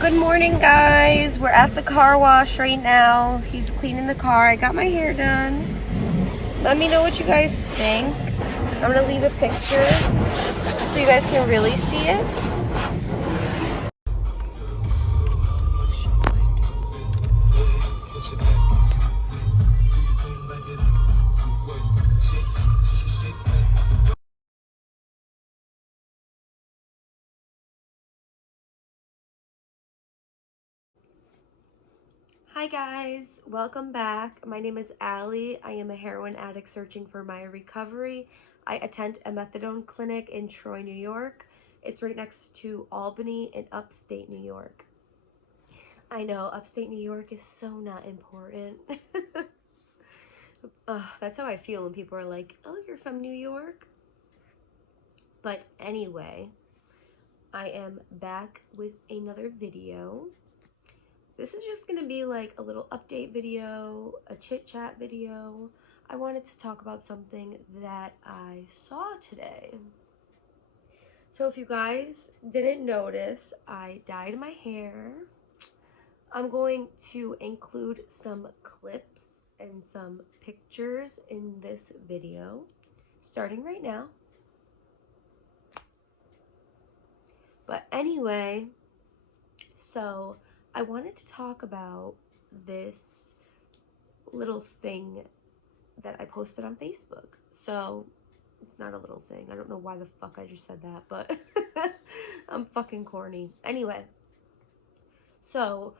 Good morning, guys. We're at the car wash right now. He's cleaning the car. I got my hair done. Let me know what you guys think. I'm gonna leave a picture so you guys can really see it. Hi guys, welcome back. My name is Allie. I am a heroin addict searching for my recovery. I attend a methadone clinic in Troy, New York. It's right next to Albany in upstate New York. I know, upstate New York is so not important. That's how I feel when people are like, oh, you're from New York? But anyway, I am back with another video. This is just gonna be like a little update video, a chit chat video. I wanted to talk about something that I saw today. So if you guys didn't notice, I dyed my hair. I'm going to include some clips and some pictures in this video, starting right now. But anyway, so I wanted to talk about this little thing that I posted on Facebook. So it's not a little thing. I don't know why the fuck I just said that, but I'm fucking corny. Anyway, so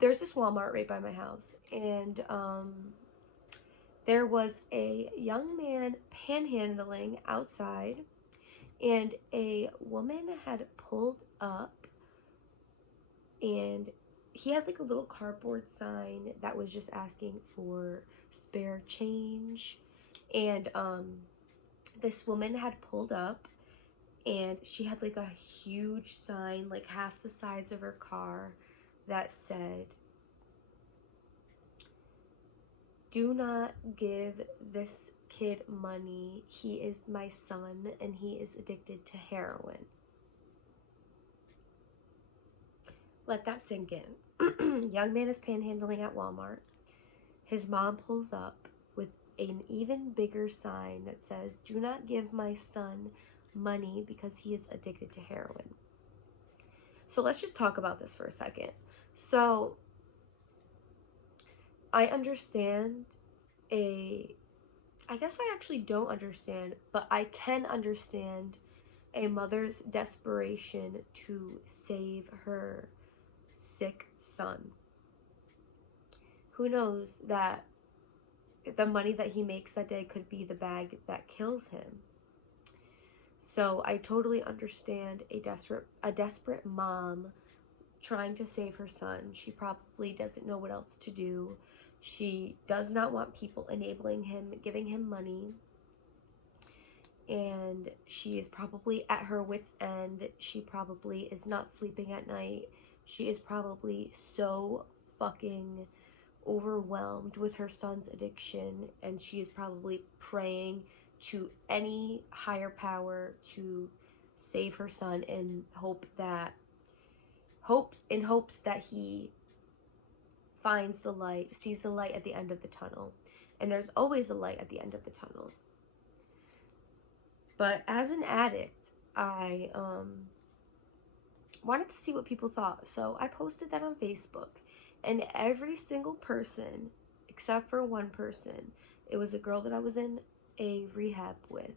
there's this Walmart right by my house, and there was a young man panhandling outside, and a woman had pulled up, and he had like a little cardboard sign that was just asking for spare change. And this woman had pulled up, and she had like a huge sign, like half the size of her car, that said, "Do not give this kid money. He is my son and he is addicted to heroin." Let that sink in. Young man is panhandling at Walmart. His mom pulls up with an even bigger sign that says, "Do not give my son money because he is addicted to heroin." So let's just talk about this for a second. So I understand I guess I actually don't understand, but I can understand a mother's desperation to save her sick son. Who knows that the money that he makes that day could be the bag that kills him. So I totally understand a desperate mom trying to save her son. She probably doesn't know what else to do. She does not want people enabling him, giving him money. And she is probably at her wit's end. She probably is not sleeping at night. She is probably so fucking overwhelmed with her son's addiction, and she is probably praying to any higher power to save her son in hopes that he finds the light, sees the light at the end of the tunnel. And there's always a light at the end of the tunnel. But as an addict, I wanted to see what people thought. So I posted that on Facebook, and every single person, except for one person, it was a girl that I was in a rehab with,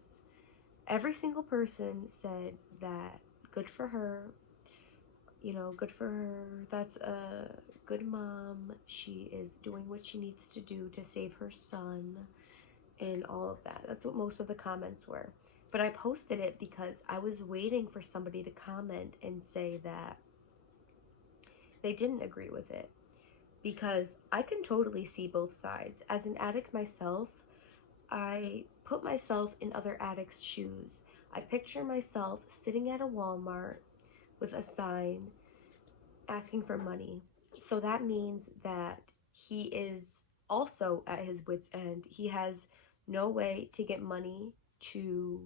every single person said that good for her, good for her, that's a good mom, she is doing what she needs to do to save her son, and all of that. That's what most of the comments were. But I posted it because I was waiting for somebody to comment and say that they didn't agree with it, because I can totally see both sides. As an addict myself, I put myself in other addicts' shoes. I picture myself sitting at a Walmart with a sign asking for money. So that means that he is also at his wit's end. He has no way to get money to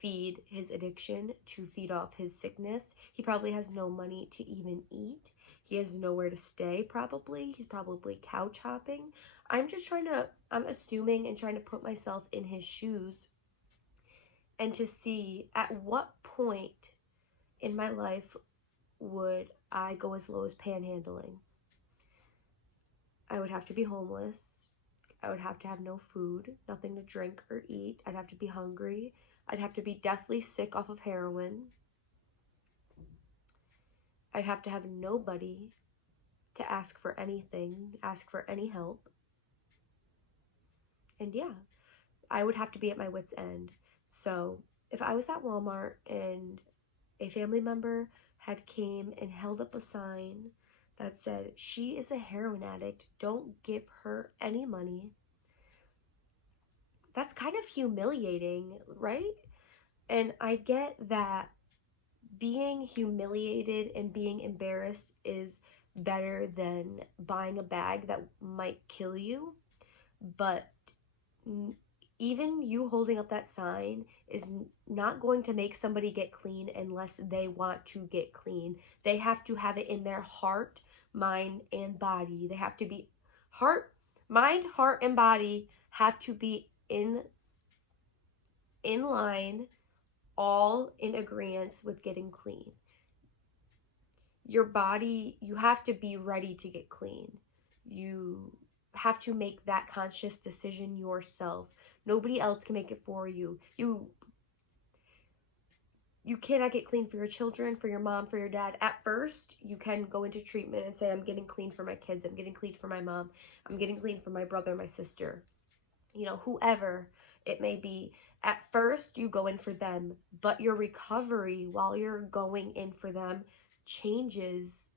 feed his addiction, to feed off his sickness. He probably has no money to even eat. He has nowhere to stay, probably. He's probably couch hopping. I'm assuming and trying to put myself in his shoes and to see at what point in my life would I go as low as panhandling. I would have to be homeless. I would have to have no food, nothing to drink or eat. I'd have to be hungry. I'd have to be deathly sick off of heroin. I'd have to have nobody to ask for anything, ask for any help. And yeah, I would have to be at my wit's end. So if I was at Walmart and a family member had came and held up a sign that said, "She is a heroin addict, don't give her any money," that's kind of humiliating, right? And I get that being humiliated and being embarrassed is better than buying a bag that might kill you, but even you holding up that sign is not going to make somebody get clean unless they want to get clean. They have to have it in their heart, mind, and body. They have to be mind, heart, and body have to be in line, all in agreement with getting clean. Your body, you have to be ready to get clean. You have to make that conscious decision yourself. Nobody else can make it for you. You cannot get clean for your children, for your mom, for your dad. At first, you can go into treatment and say, "I'm getting clean for my kids. I'm getting clean for my mom. I'm getting clean for my brother, my sister." You know, whoever it may be. At first, you go in for them, but your recovery while you're going in for them changes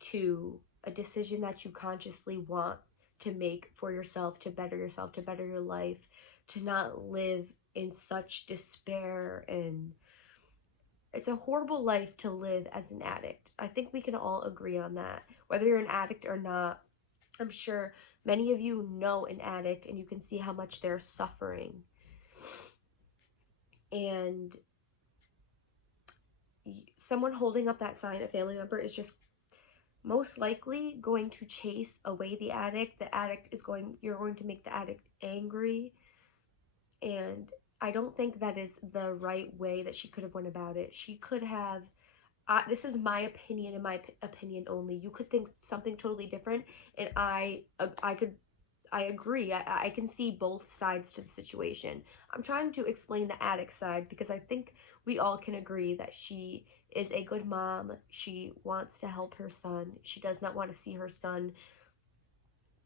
to a decision that you consciously want to make for yourself, to better your life, to not live in such despair. And it's a horrible life to live as an addict. I think we can all agree on that. Whether you're an addict or not, I'm sure many of you know an addict and you can see how much they're suffering. And someone holding up that sign, a family member, is just most likely going to chase away the addict. You're going to make the addict angry. And I don't think that is the right way that she could have went about it. She could have, this is my opinion and my opinion only. You could think something totally different, and I agree. I can see both sides to the situation. I'm trying to explain the addict side because I think we all can agree that she is a good mom. She wants to help her son. She does not want to see her son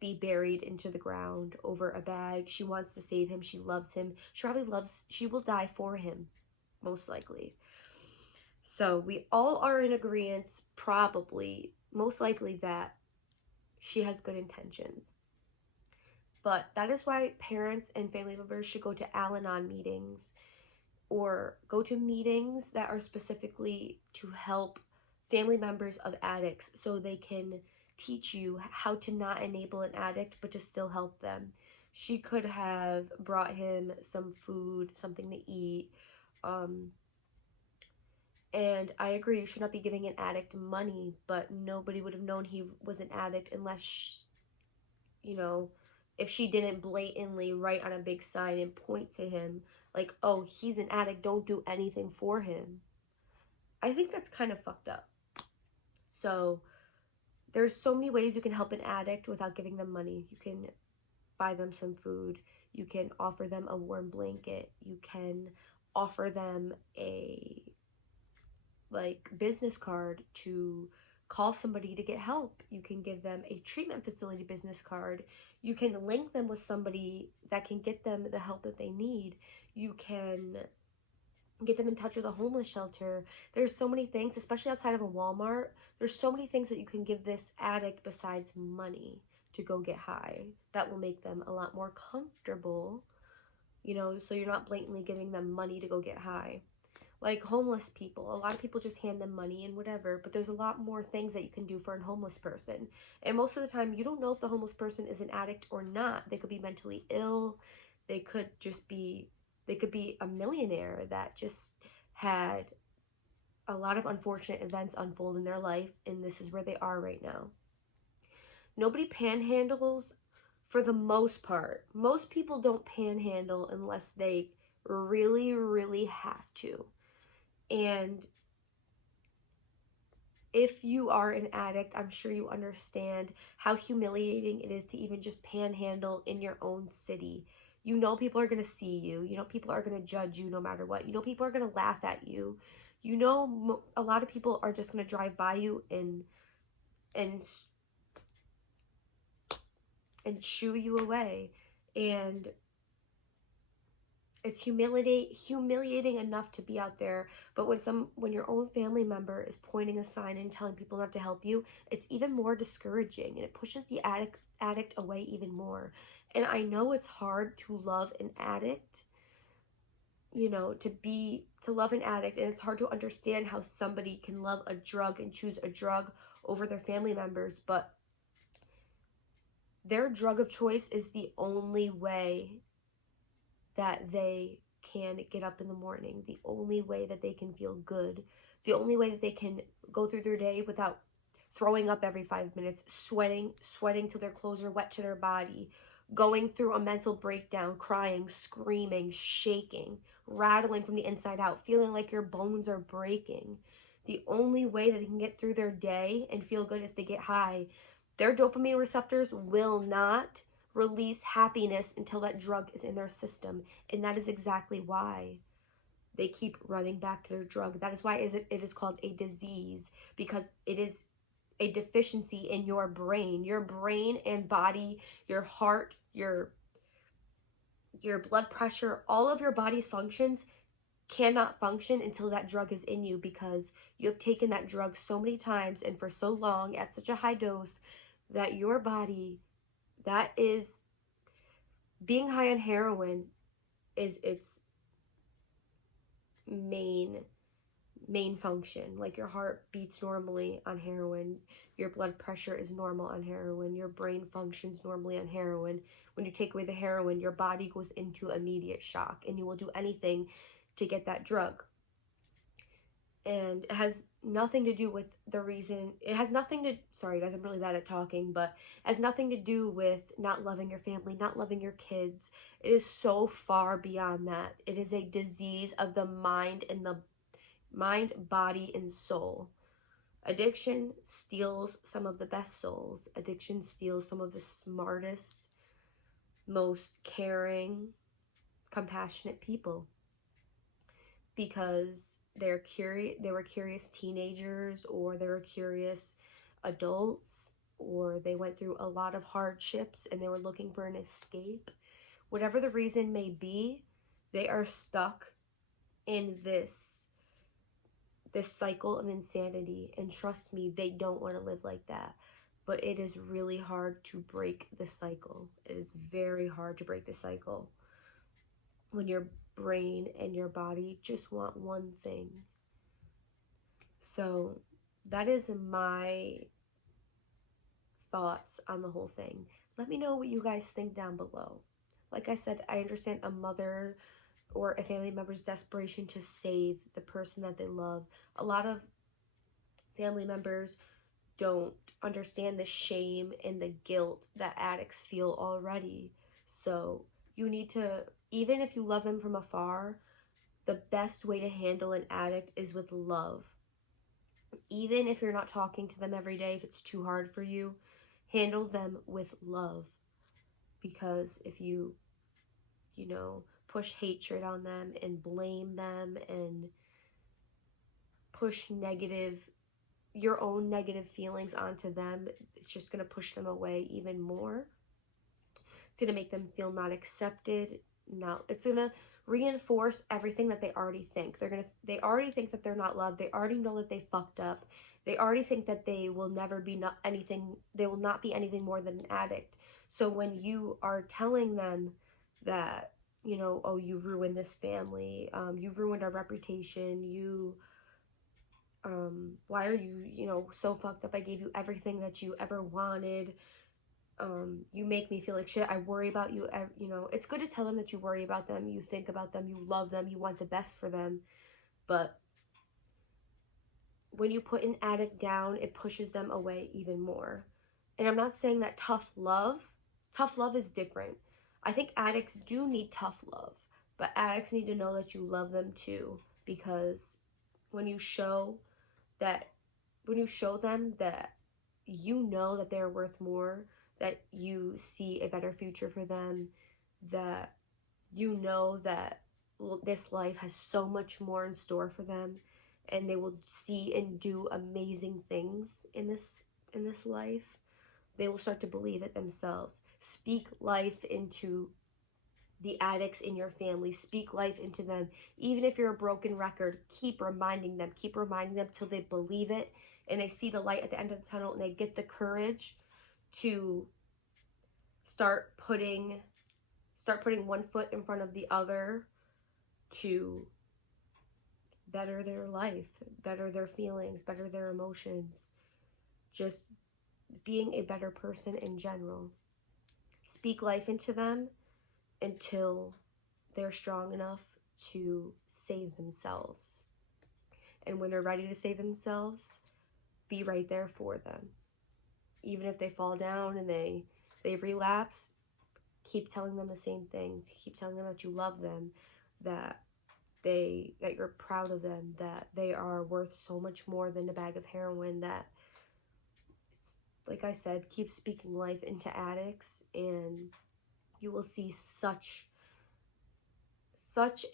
be buried into the ground over a bag. She wants to save him. She loves him. She will die for him, most likely. So we all are in agreement, probably, most likely, that she has good intentions. But that is why parents and family members should go to Al-Anon meetings or go to meetings that are specifically to help family members of addicts so they can teach you how to not enable an addict but to still help them. She could have brought him some food, something to eat. And I agree, you should not be giving an addict money, but nobody would have known he was an addict unless, if she didn't blatantly write on a big sign and point to him like, "Oh, he's an addict, don't do anything for him." I think that's kind of fucked up. So there's so many ways you can help an addict without giving them money. You can buy them some food. You can offer them a warm blanket. You can offer them a business card to call somebody to get help. You can give them a treatment facility business card. You can link them with somebody that can get them the help that they need. You can get them in touch with a homeless shelter. There's so many things, especially outside of a Walmart. There's so many things that you can give this addict besides money to go get high that will make them a lot more comfortable, so you're not blatantly giving them money to go get high. Like homeless people, a lot of people just hand them money and whatever, but there's a lot more things that you can do for a homeless person. And most of the time, you don't know if the homeless person is an addict or not. They could be mentally ill. They could just be They could be a millionaire that just had a lot of unfortunate events unfold in their life, and this is where they are right now. Nobody panhandles for the most part. Most people don't panhandle unless they really, really have to. And if you are an addict, I'm sure you understand how humiliating it is to even just panhandle in your own city. You know people are going to see you. You know people are going to judge you no matter what. You know people are going to laugh at you. You know a lot of people are just going to drive by you and and shoo you away. And it's humiliating enough to be out there, but when your own family member is pointing a sign and telling people not to help you, it's even more discouraging, and it pushes the addict away even more. And I know it's hard to love an addict, you know, to love an addict, and it's hard to understand how somebody can love a drug and choose a drug over their family members, but their drug of choice is the only way that they can get up in the morning, the only way that they can feel good, the only way that they can go through their day without throwing up every 5 minutes, sweating till their clothes are wet to their body, going through a mental breakdown, crying, screaming, shaking, rattling from the inside out, feeling like your bones are breaking. The only way that they can get through their day and feel good is to get high. Their dopamine receptors will not release happiness until that drug is in their system. And that is exactly why they keep running back to their drug. That is why it is called a disease, because it is a deficiency in your brain and body, your heart, your blood pressure, all of your body's functions cannot function until that drug is in you, because you have taken that drug so many times and for so long at such a high dose that your body, that is, being high on heroin is its main function. Like, your heart beats normally on heroin, your blood pressure is normal on heroin, your brain functions normally on heroin. When you take away the heroin, your body goes into immediate shock, and you will do anything to get that drug. And it has nothing to do with the reason, it has nothing to, sorry guys, I'm really bad at talking, but it has nothing to do with not loving your family, not loving your kids. It is so far beyond that. It is a disease of the mind, and the mind, body, and soul. Addiction steals some of the best souls. Addiction steals some of the smartest, most caring, compassionate people, because they were curious teenagers, or they were curious adults, or they went through a lot of hardships and they were looking for an escape. Whatever the reason may be, they are stuck in this cycle of insanity, and trust me, they don't want to live like that. But it is really hard to break the cycle. It is very hard to break the cycle when your brain and your body just want one thing. So that is my thoughts on the whole thing. Let me know what you guys think down below. Like I said, I understand a mother or a family member's desperation to save the person that they love. A lot of family members don't understand the shame and the guilt that addicts feel already. So you need to, even if you love them from afar, the best way to handle an addict is with love. Even if you're not talking to them every day, if it's too hard for you, handle them with love. Because if you push hatred on them and blame them and push your own negative feelings onto them, it's just going to push them away even more. It's going to make them feel not accepted. It's going to reinforce everything that they already think. They already think that they're not loved. They already know that they fucked up. They already think that they will never be they will not be anything more than an addict. So when you are telling them that, oh, you ruined this family, you ruined our reputation, why are you, so fucked up? I gave you everything that you ever wanted. You make me feel like shit. I worry about you. You know, it's good to tell them that you worry about them, you think about them, you love them, you want the best for them. But when you put an addict down, it pushes them away even more. And I'm not saying that tough love is different. I think addicts do need tough love, but addicts need to know that you love them too, because when you show them that you know that they're worth more, that you see a better future for them, that you know that this life has so much more in store for them, and they will see and do amazing things in this life, they will start to believe it themselves. Speak life into the addicts in your family. Speak life into them. Even if you're a broken record, keep reminding them till they believe it and they see the light at the end of the tunnel, and they get the courage to start putting one foot in front of the other to better their life, better their feelings, better their emotions, just being a better person in general. Speak life into them until they're strong enough to save themselves. And when they're ready to save themselves, be right there for them. Even if they fall down and they relapse, keep telling them the same things. Keep telling them that you love them, that you're proud of them, that they are worth so much more than a bag of heroin. That, like I said, keep speaking life into addicts, and you will see such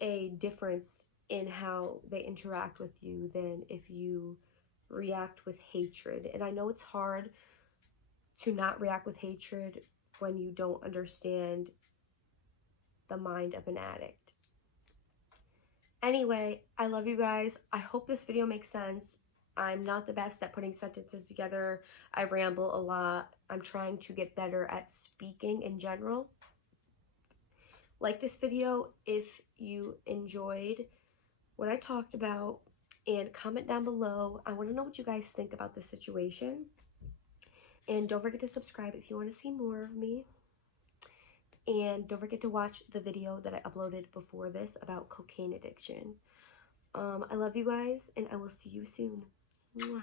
a difference in how they interact with you than if you react with hatred. And I know it's hard to not react with hatred when you don't understand the mind of an addict. Anyway, I love you guys. I hope this video makes sense. I'm not the best at putting sentences together. I ramble a lot. I'm trying to get better at speaking in general. Like this video if you enjoyed what I talked about, and comment down below. I want to know what you guys think about the situation. And don't forget to subscribe if you want to see more of me. And don't forget to watch the video that I uploaded before this about cocaine addiction. I love you guys, and I will see you soon. Mwah.